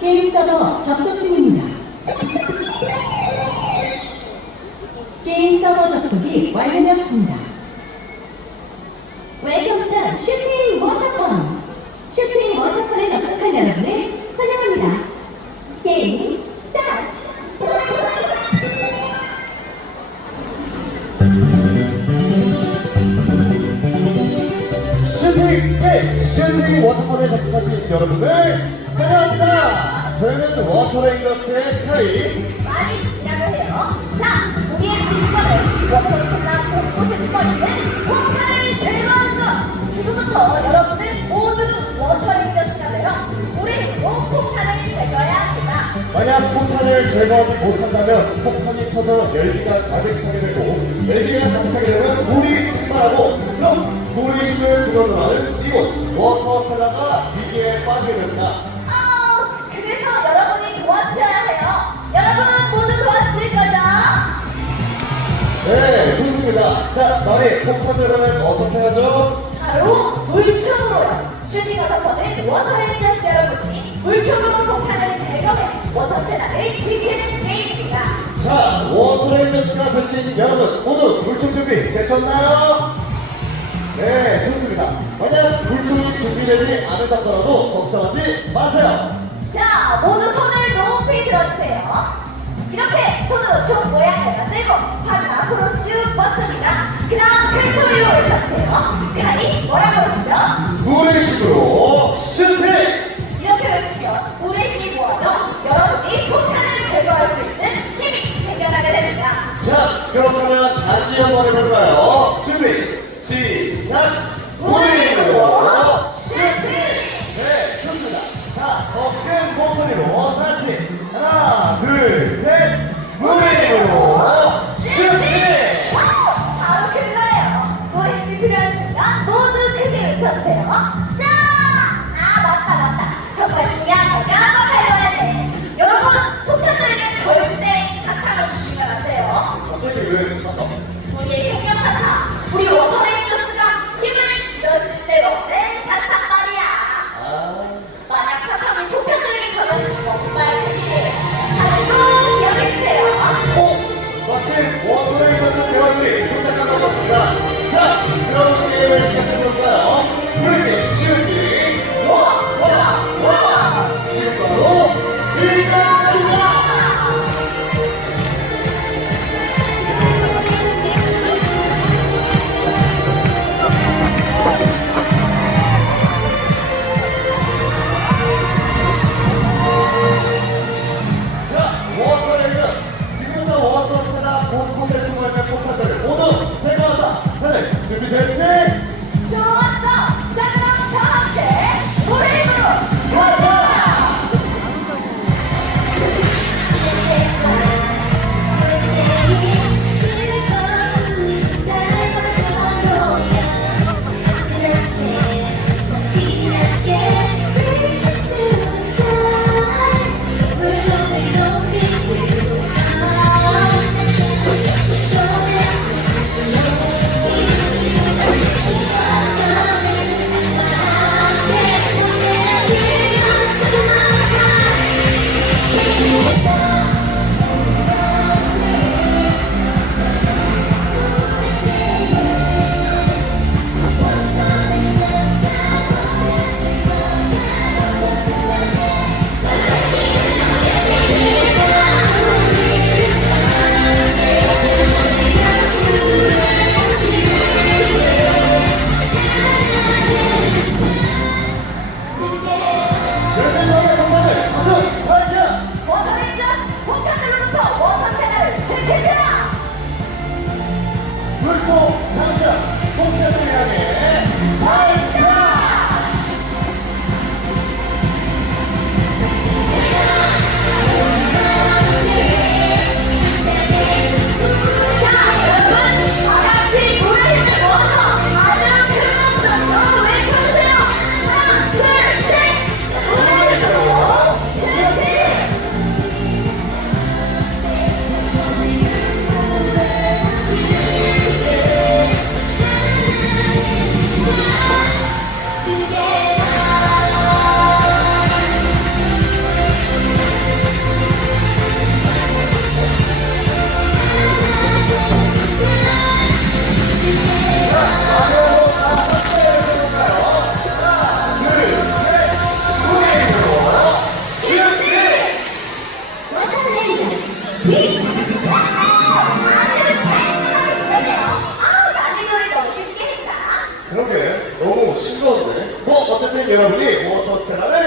게임 서버 접속 중입니다. 게임 서버 접속이 완료되었습니다. 슈팅 워터펀! 슈팅 워터펀에 접속한 여러분을 환영합니다. 게임 스타트! 슈팅 게임, 슈팅 워터폴에 접속하신 여러분들 환영합니다. 저희는 워터레인저스의 카이 많이 기다려요. 자, 우리의 미션은 워터스나 곳곳에 숨어있는 폭탄을 제거하는 것. 지금부터 여러분들 모두 워터레인저스가 되어 우리 힘으로 폭탄을 제거해야 합니다. 만약 폭탄을 제거하지 못한다면 폭탄이 터져 열기가 가득 차게 되고 열기가 가득 차게 되면 물이 증발하고 그럼 물이 힘을 불어넣는 이곳 워터스텔라가 위기에 빠지게 됩니다. 도와주셔야 해요. 여러분 모두 도와줄 거죠? 네, 좋습니다. 자, 말이 폭탄들은 어떻게 하죠? 바로 물총으로요. 슈팅 워터펀은 워터 레인저스 여러분이 물총으로 폭탄을 제거해 워터스텔라를 지키는 게임입니다. 자, 워터레인저스가 되신 여러분 모두 물총 준비 되셨나요? 네, 좋습니다. 만약 물총이 준비되지 않으셨더라도 걱정하지 마세요. 자, 모두 손을 높이 들어주세요. 이렇게 손으로 총 모양을 만들고 팔을 앞으로 쭉 뻗습니다. 그럼 큰 소리로 외쳐주세요. 가이 뭐라고 외치죠? 물의 힘으로 슈팅! 이렇게 외치면 물의 힘이 모아져 여러분이 폭탄을 제거할 수 있는 힘이 생겨나게 됩니다. 자, 그렇다면 다시 한번 해볼까요? 준비, 시작! 물의 힘으로 그리고 준비! 바로 그거예요. 노래님이 필요하시니까 모두 크게 외쳐주세요. 자! 아 맞다 맞다. 정말 중요한 거 깜빡하려야 돼. 여러분 폭탄들에게 절대 사탕을 주시면 안 돼요. 갑자기 왜 이렇게 쳤어? で喜びに応答してられ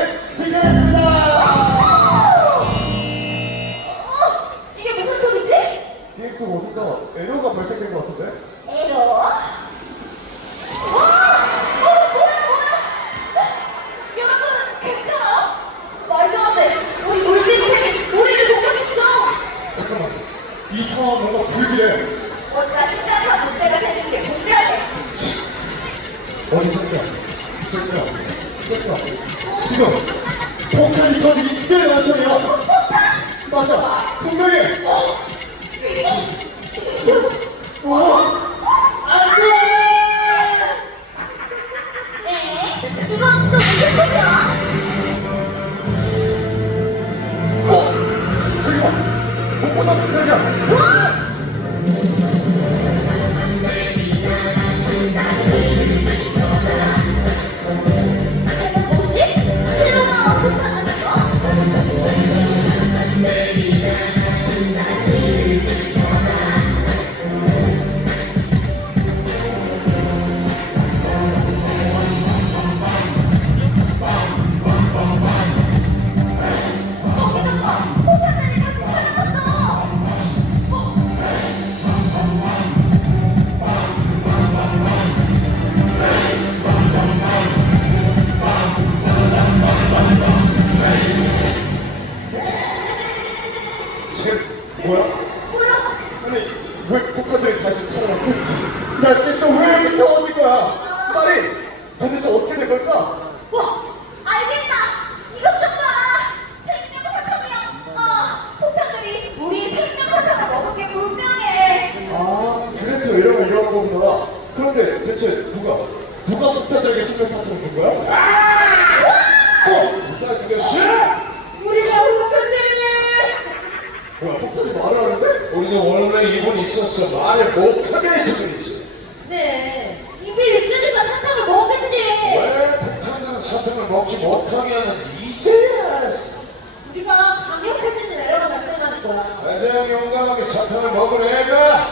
대장이 용감하게 사탕을 먹으러 해가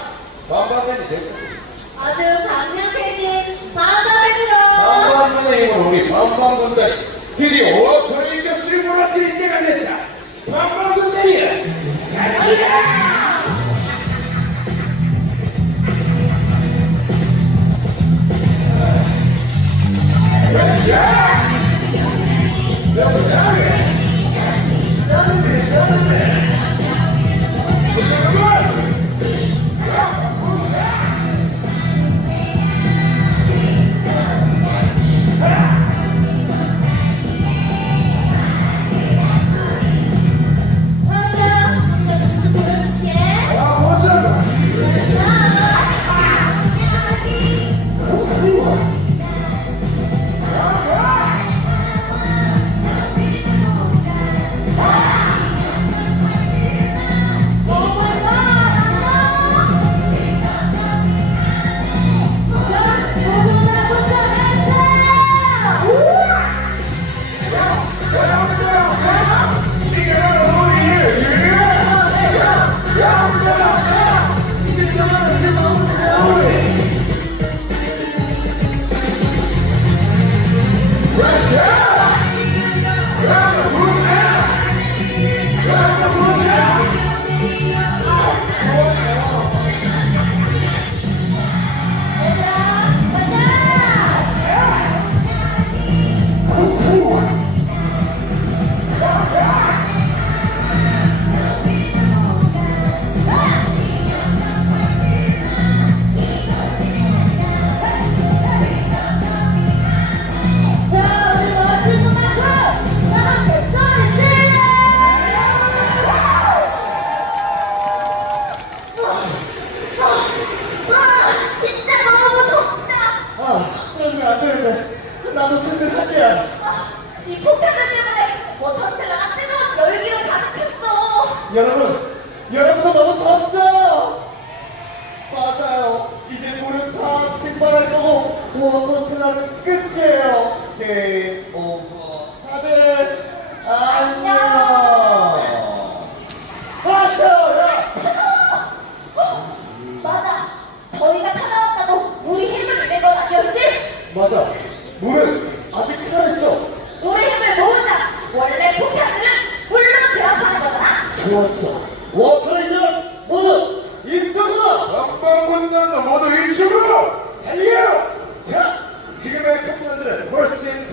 반반맨이 됐다. 아주 강력해진 반반맨으로 반반맨의 힘으로 우리 반반군들 드디어 저희가 실물어드릴 때가 됐다. 반반군들이야. 가자! Yeah! Thank you. 맞아요. 이제 물은 다 증발할 거고 워터슬라는 끝이에요. 네, 오버 다들 안녕.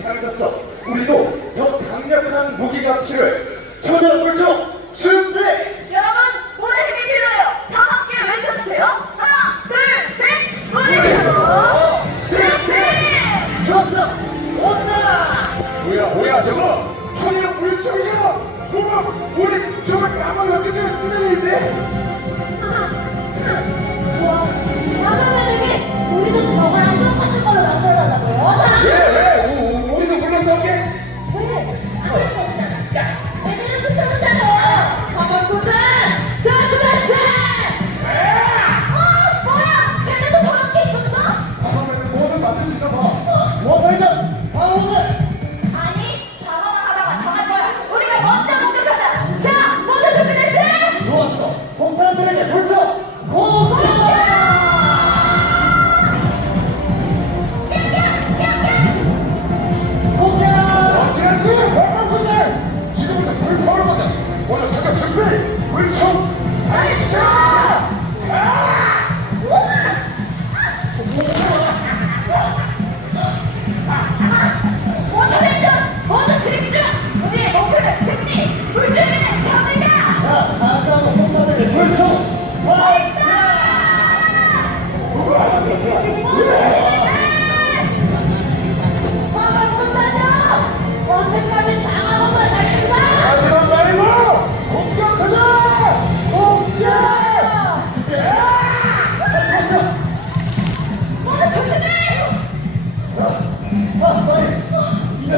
사라졌어. 우리도 더 강력한 무기가 필요해. 천연 물총!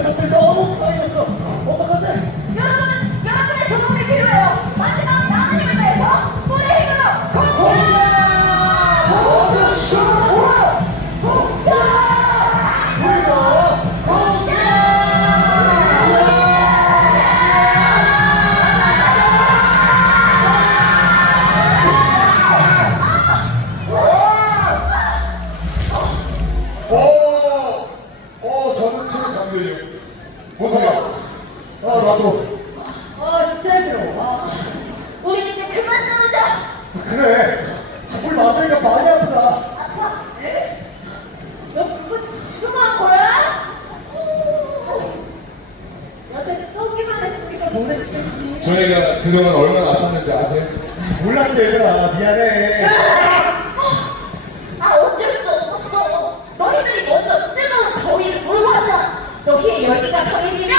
사람들 너무 가해했어. 저희가 그동안 얼마나 아팠는지 아세요? 몰랐어 얘들아 미안해 아 어쩔 수 없었어. 너희들이 먼저 뜨거운 더위를 몰고 가자. 너희의 열기가 강해지면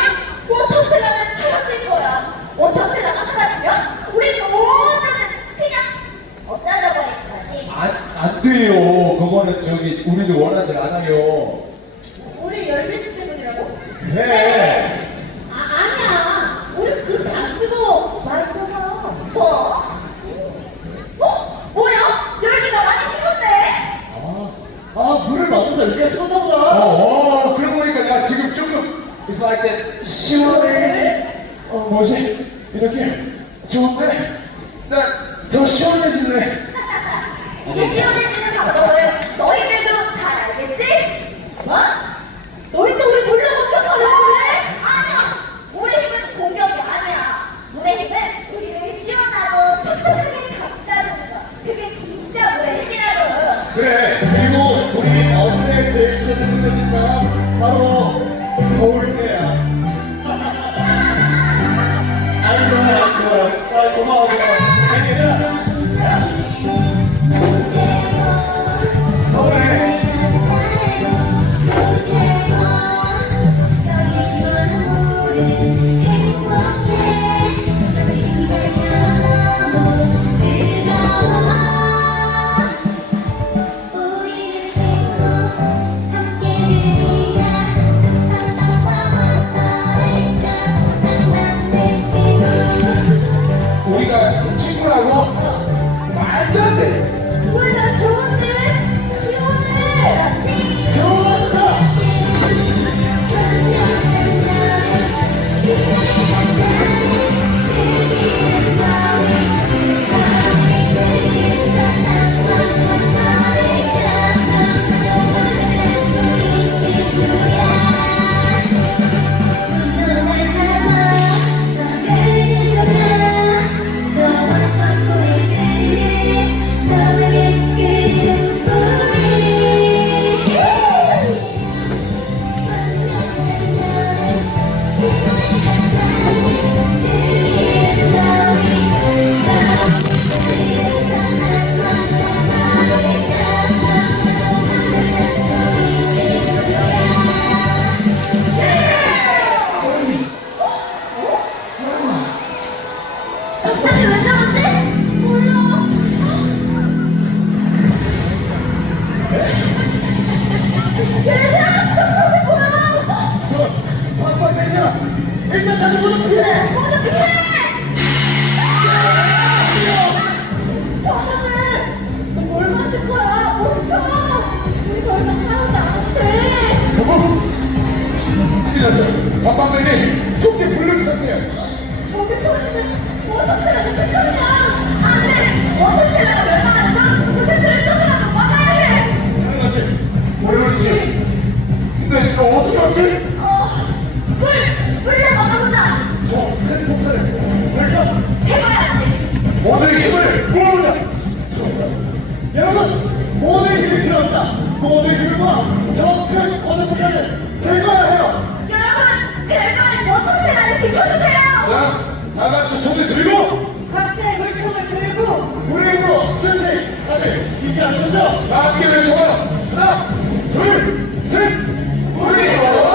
워터셀러는 사라질 거야. 워터셀러가 사라지면 우리 모두는 그냥 없어져 버릴 거지. 안, 안 돼요 그거는 저기 우리도 원하지 않아요 It's like 어, 뭐지? 이렇게 좋은데 나더 시원해지네. 이제 시원해지는 방법을 너희들도 잘 알겠지? 뭐? 너희도 우리 물로 공격하려고 그래? 아니야! 우리 힘은 공격이 아니야. 우리 힘은 우리를 시원하고 촉촉하게 감싸는 거. 그게 진짜 우리 힘이라고. 그래 그리고 우리 언제 제일 시원해지는 까 바로 났어. 관광객이 토끼 불능 상태야. 거기 터지면 워터스가 어떡하냐? 안 돼! 워터스가 멸망한다? 프로젝트를 쏟으라고 막아야 해! 당연하지. 모르지. 근데 이거 어떻게 하지? 어, 불! 불을 막아보자! 저큰 폭탄을 벌써 해봐야지! 모두의 힘을 모아 저큰 거듭폭탄을 다 같이 손을 들고 각자의 물총을 들고 우리도 스테이 다들 잊지 않으셨죠? 다 함께 외쳐봐. 하나, 둘, 셋. 우리로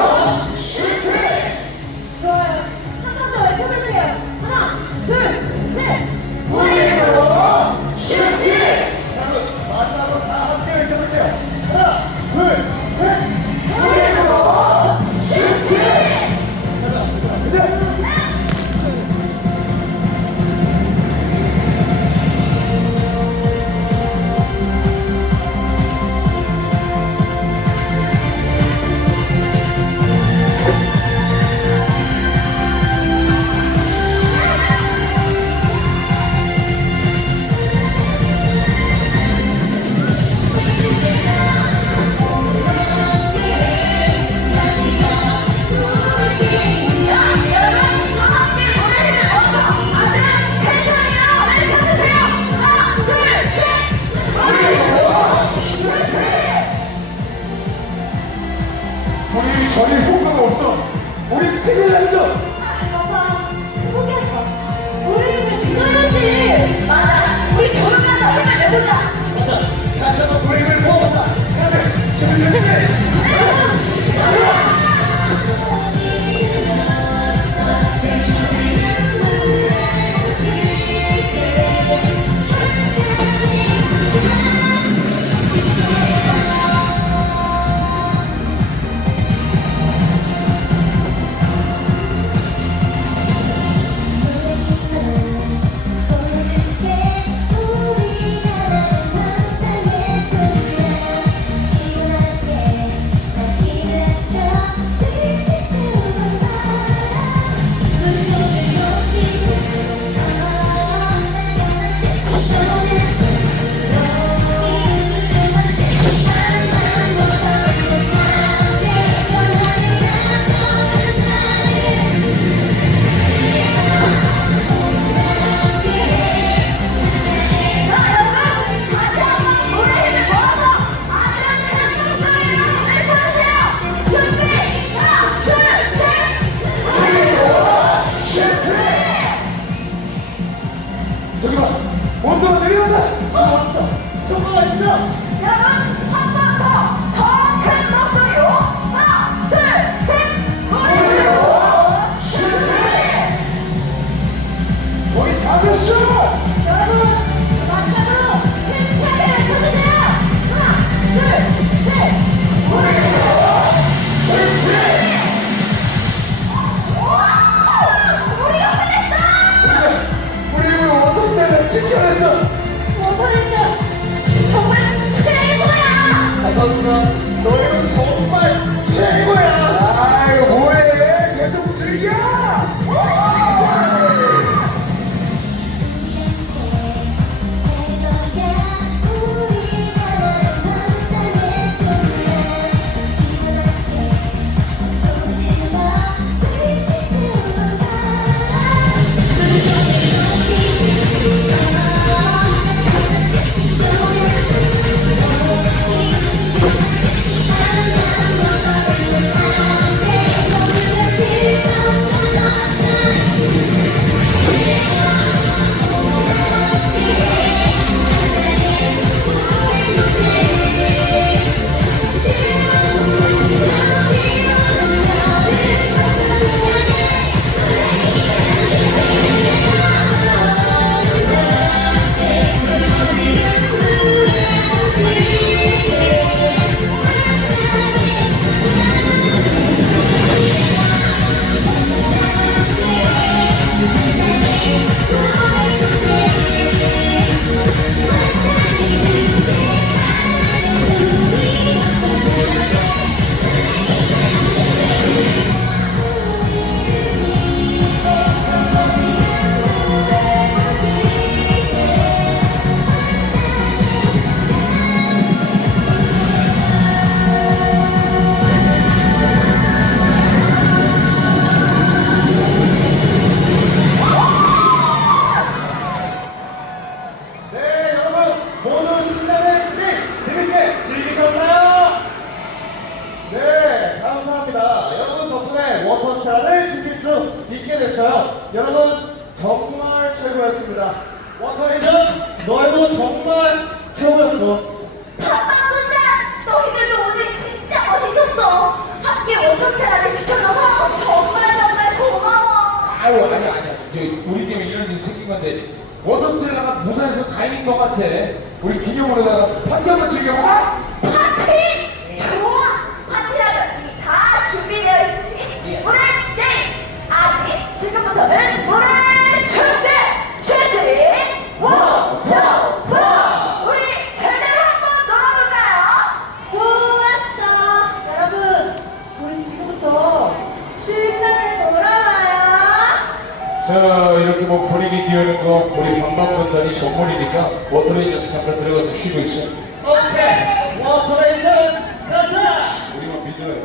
관광분들이 선물이니까 워터레인저스 잠깐 들어가서 쉬고 있어 오케이, 워터레인저스 가자. 우리만 믿어요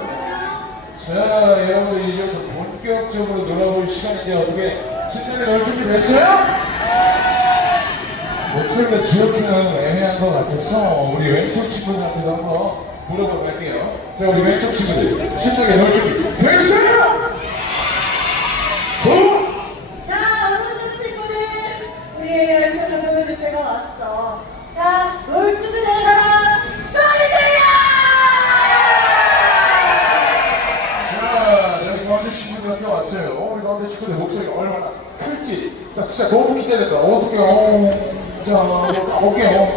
자 여러분 이제부터 본격적으로 놀아볼 시간인데 어떻게 신나게 놀 준비 됐어요? 목소리가 지역이랑 애매한 것 같아서 우리 왼쪽 친구들한테도 한번 물어보고 갈게요 자 우리 왼쪽 친구들 신나게 놀 준비 됐어요? 진짜 너무 기대된다. 어떻게, 어. 자, 가볼게요.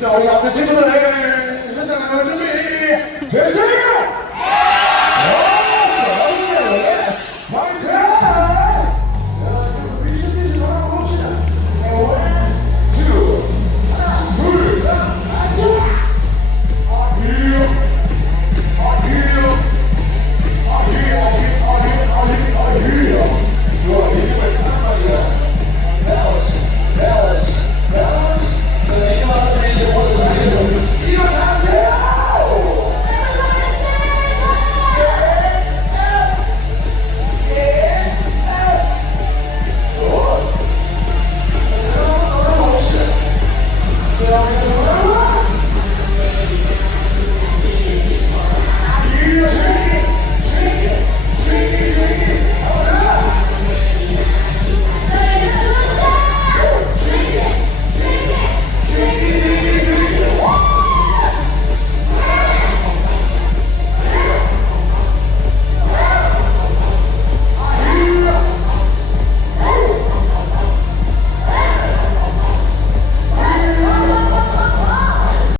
자, 우리 가운데 친구들, 신나게 놀 준비 됐어요!